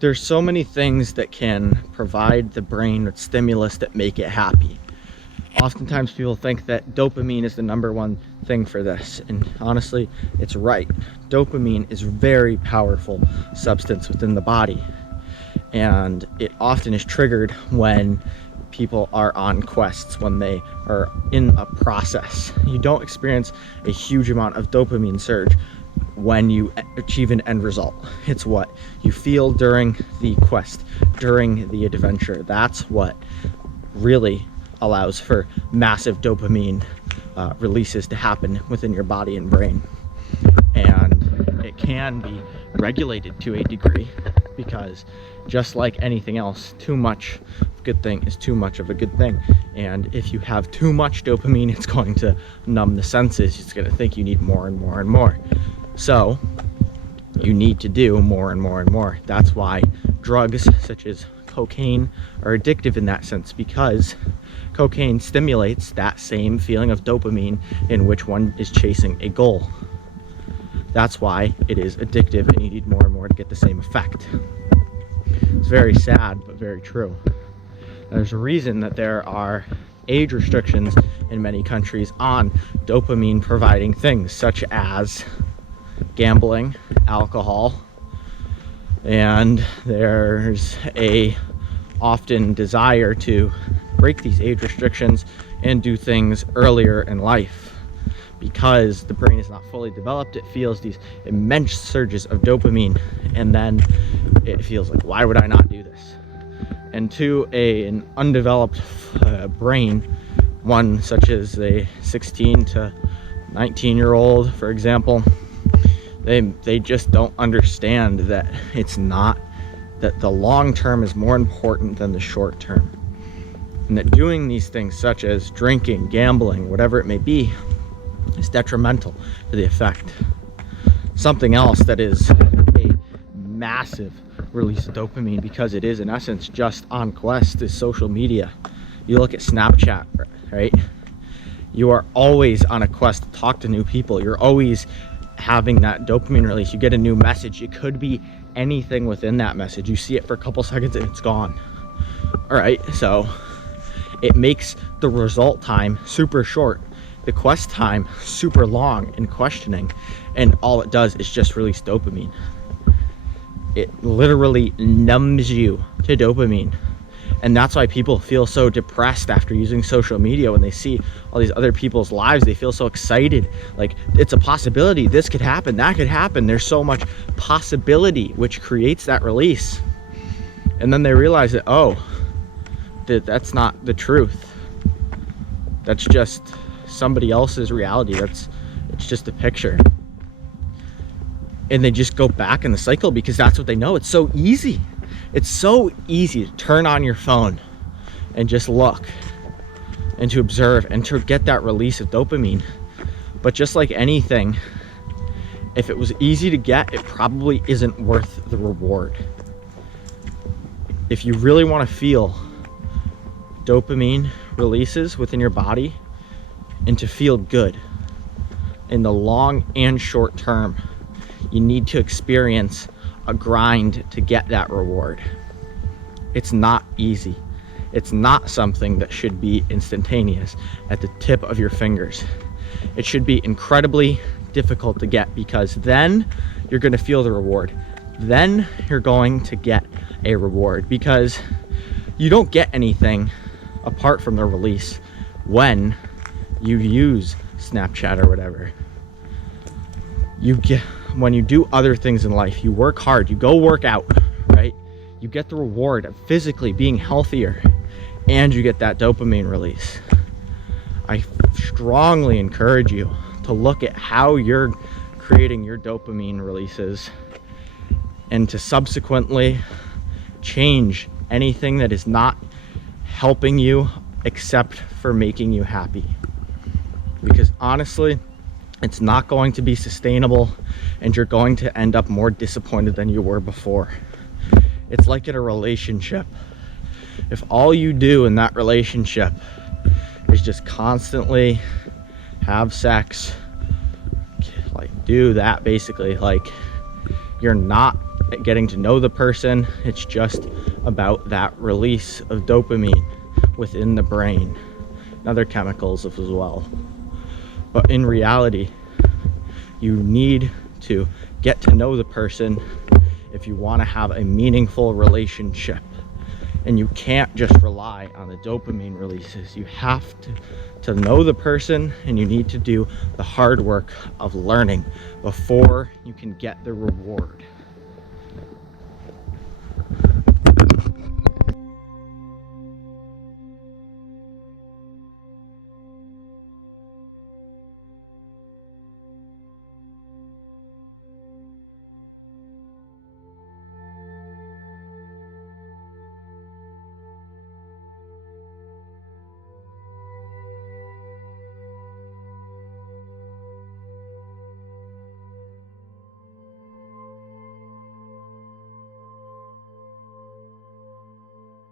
there's so many things that can provide the brain with stimulus that make it happy. Oftentimes people think that dopamine is the #1 thing for this, and honestly, it's right. Dopamine is a very powerful substance within the body, and it often is triggered when people are on quests, when they are in a process. You don't experience a huge amount of dopamine surge when you achieve an end result. It's what you feel during the quest, during the adventure. That's what really allows for massive dopamine releases to happen within your body and brain. And it can be regulated to a degree, because just like anything else, too much of a good thing is too much of a good thing. And if you have too much dopamine, it's going to numb the senses. It's going to think you need more and more and more. So you need to do more and more and more. That's why drugs such as cocaine are addictive in that sense, because cocaine stimulates that same feeling of dopamine in which one is chasing a goal. That's why it is addictive, and you need more and more to get the same effect. It's very sad, but very true. There's a reason that there are age restrictions in many countries on dopamine providing things such as gambling, alcohol, and there's a often desire to break these age restrictions and do things earlier in life. Because the brain is not fully developed, it feels these immense surges of dopamine, and then it feels like, why would I not do this? And to an undeveloped brain, one such as a 16 to 19-year-old, for example, they just don't understand that it's not, that the long term is more important than the short term, and that doing these things such as drinking, gambling, whatever it may be, is detrimental to the effect. Something else that is a massive release of dopamine, because it is in essence just on quest, is social media. You look at Snapchat, right? You are always on a quest to talk to new people. You're always having that dopamine release. You get a new message. It could be anything within that message. You see it for a couple seconds and it's gone. All right, so it makes the result time super short, the quest time super long in questioning, and all it does is just release dopamine. It literally numbs you to dopamine. And that's why people feel so depressed after using social media. When they see all these other people's lives, they feel so excited, like it's a possibility, this could happen, that could happen. There's so much possibility, which creates that release. And then they realize that, oh, that's not the truth. That's just somebody else's reality. It's just a picture. And they just go back in the cycle, because that's what they know. It's so easy. It's so easy to turn on your phone and just look and to observe and to get that release of dopamine. But just like anything, if it was easy to get, it probably isn't worth the reward. If you really want to feel dopamine releases within your body and to feel good in the long and short term, you need to experience a grind to get that reward. It's not easy. It's not something that should be instantaneous at the tip of your fingers. It should be incredibly difficult to get, because then you're going to feel the reward. Then you're going to get a reward, because you don't get anything apart from the release when you use Snapchat or whatever. You get, when you do other things in life, you work hard, you go work out, right? You get the reward of physically being healthier, and you get that dopamine release. I strongly encourage you to look at how you're creating your dopamine releases, and to subsequently change anything that is not helping you except for making you happy. Because honestly, it's not going to be sustainable, and you're going to end up more disappointed than you were before. It's like in a relationship. If all you do in that relationship is just constantly have sex, like do that basically, like you're not getting to know the person. It's just about that release of dopamine within the brain and other chemicals as well. But in reality, you need to get to know the person if you want to have a meaningful relationship. And you can't just rely on the dopamine releases. You have to know the person, and you need to do the hard work of learning before you can get the reward.